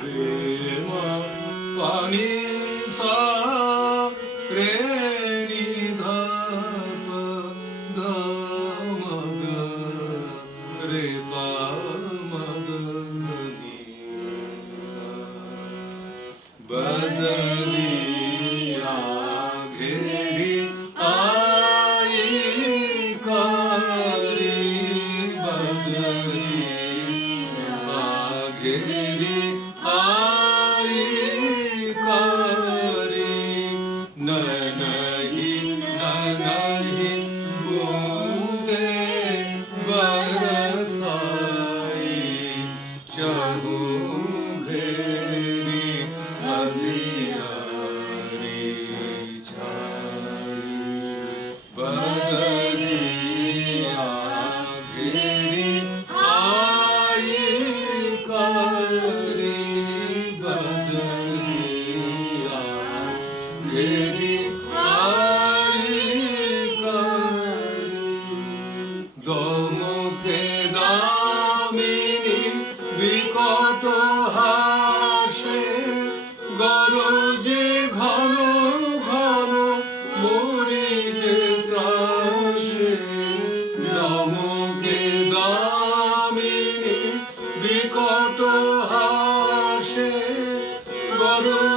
রে মা পানি সা রে নি ধা পা ধা মা গা রে পা মা গা নি সা बदलिया घेरी आई कारी बदलिया घेरी आई कारी न नहीं बूंदे बरसाई चाहू घेरी अंधियारी छाई बदलिया घेरी आई कारी बदलिया घेरी आई कारी দমকে দামিনী বিকট হাসে গরজে ঘন ঘন মরিতে ত্রাসে দমকে দামিনী বিকট হাসে গরজে